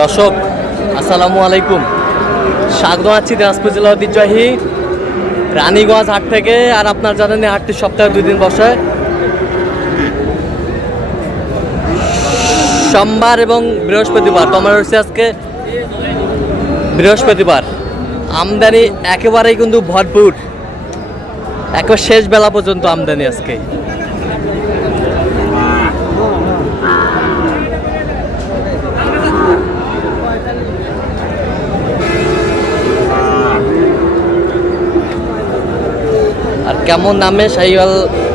দর্শক আসসালামু আলাইকুম, স্বাগত আছি দিনাজপুর জেলা ঐতিহ্যবাহী রানীগঞ্জ হাট থেকে। আর আপনার জানেন এই হাটটি সপ্তাহে 2 দিন বসে, সোমবার এবং বৃহস্পতিবার। তো আমার হচ্ছে আজকে বৃহস্পতিবার। আমদানি একেবারেই কিন্তু ভরপুর, একবার শেষ বেলা পর্যন্ত আমদানি আজকে। আর কেমন দামে শাহিওয়াল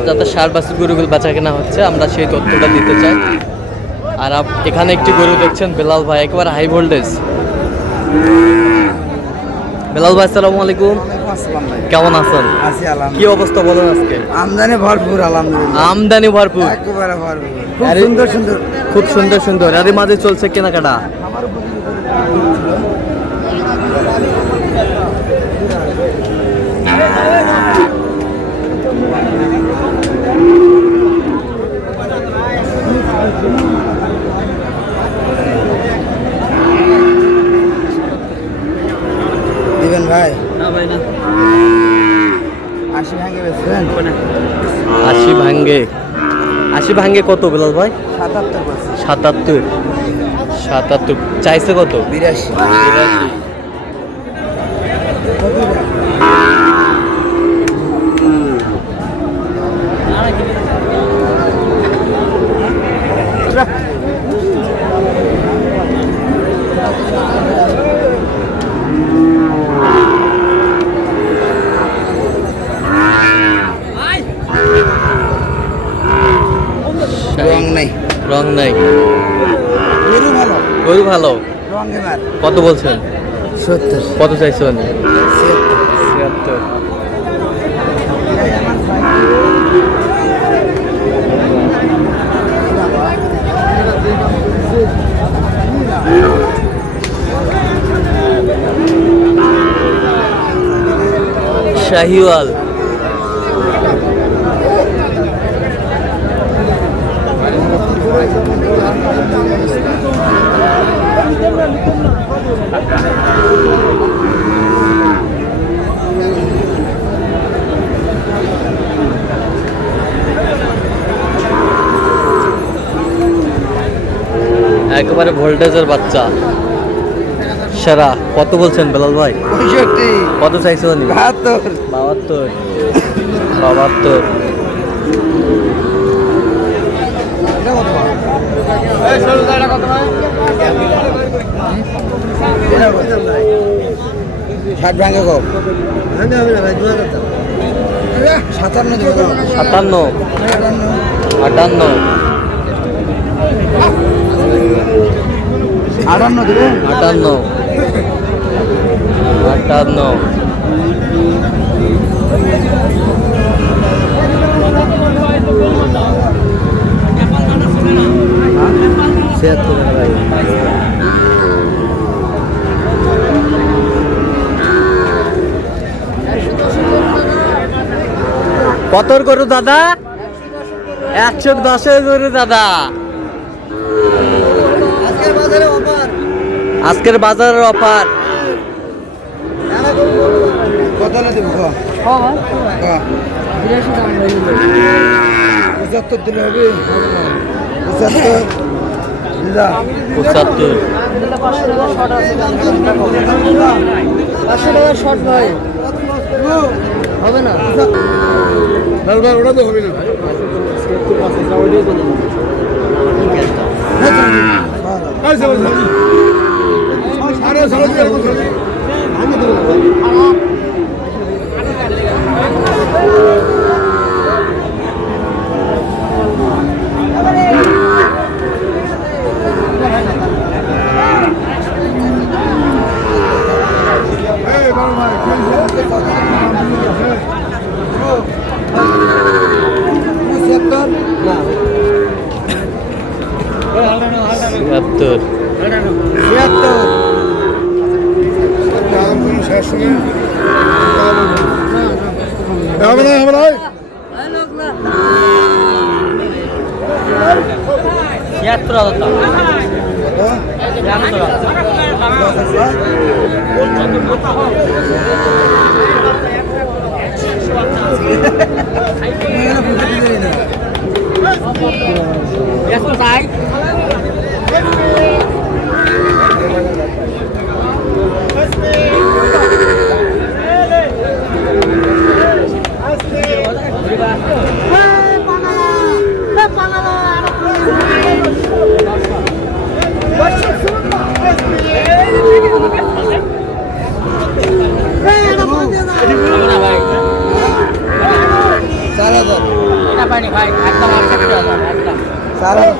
যাতে সার বাছুর গরুগুলো বেচা কেনা হচ্ছে আমরা সেই তথ্যটা দিতে চাই। আর এখানে একটি গরু দেখছেন বেলাল ভাই, একেবারে হাই ভোল্টেজ। বেলাল ভাই আসসালামু আলাইকুম, কেমন আছেন? কি অবস্থা বলেন আজকে? আমদানি ভরপুর, আলহামদুলিল্লাহ আমদানি ভরপুর, একেবারে ভরপুর, খুব সুন্দর সুন্দর, খুব সুন্দর সুন্দর। এর মাঝে চলছে কেনাকাটা। দিবেন ভাই? না ভাই না, 80 ভাঙে বেচবেন? 80 ভাঙ্গে। 80 ভাঙ্গে কত বেলাল ভাই? 77 বলছি। 77। 77 চাইছে কত? 82। রং নাই, রং নাই, গরু ভালো, গরু ভালো। রঙে মার। কত বলছেন? 70। কত চাইছেন? 76। 76। শাহিওয়াল একেবারে ভোল্টেজের বাচ্চা সেরা। কত বলছেন বেলাল ভাই? 65। কত চাইছেন? 72। 72। 72। ষাট ভাঙে কম? 57 দেবো। 57। 58। 58 দেবো। 58। 58। কতর গরু দাদা? 110 গরু দাদা। আজকের বাজারের অফার। কত না দেবো? 75 দিলে হবে। 75। 75। 500 টাকা শর্ট ভাই হবে না? ওটা তো হবে না।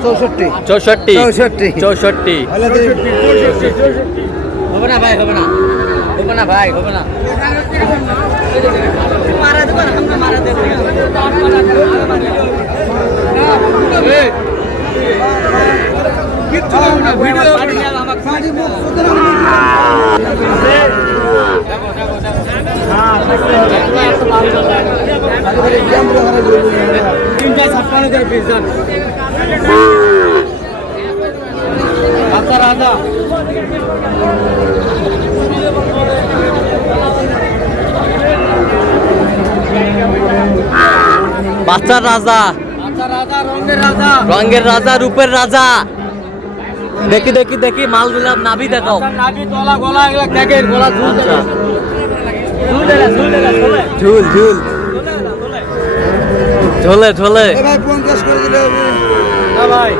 চৌষট্টি 64 64 হবে না ভাই, হবে না, হবে না ভাই, হবে না। বাচ্চার রাজা, রঙের রাজা, রূপের রাজা। দেখি দেখি দেখি মালগুলা নাভি দেখাও। আচ্ছা। ঝুল ঝুল ঝোলে ঝোলে। এ ভাই 50 করে দিলে হবে। ভাই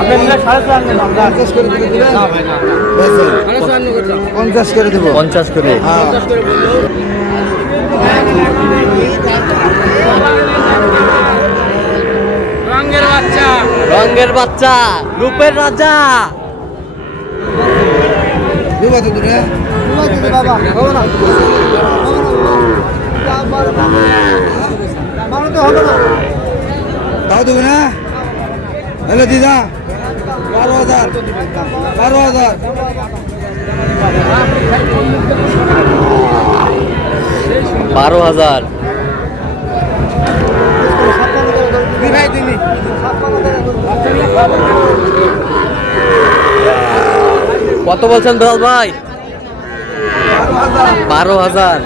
আপনি 50 করে দিলে দিবেন? না ভাই না, বেচেন। 50 করে দেবো। 50 করে। হ্যাঁ। রঙের বাচ্চা, রঙের বাচ্চা, রূপের রাজা। দুবা তো দূরে। বাবা, হবে না। তাও দেবে না? হ্যালো দিদা, 12,000, 12,000। 12,000। কত বলছেন দল ভাই? 12,000।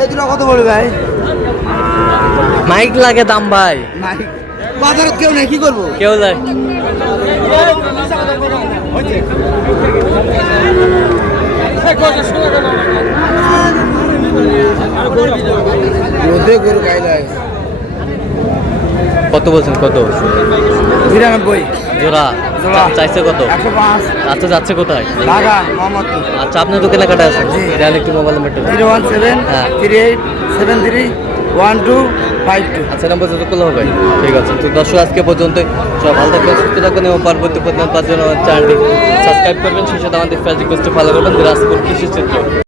এই দুটো কত বলবে ভাই? মাইক লাগে দাম ভাই। বাজারত কেউ নেই, কি করবো? কেউ লাগে। রোদে গরু গাইলে কত বলছেন? কত? 92 জোড়া জোড়া। চাইছে কত? 105 আচ্ছা, যাচ্ছে কোথায়? ঢাকা মোহাম্মদপুর। আচ্ছা, আপনি তো কেনাকাটা আছেন। জি। দেন একটু মোবাইল নাম্বারটা। 017 হ্যাঁ। 38 73 1252। আচ্ছা, নাম্বার যত করলে হবে। ঠিক আছে, তো দর্শক আজকে পর্যন্ত সব ভালো থাকবেন, সুস্থ থাকবেন এবং পরবর্তী প্রতিদিন পাওয়ার জন্য আমার চ্যানেলটি সাবস্ক্রাইব করবেন। সেই সাথে আমাদের ফেসবুক পেজটি ফলো করবেন, দিনাজপুর কৃষি চিত্র।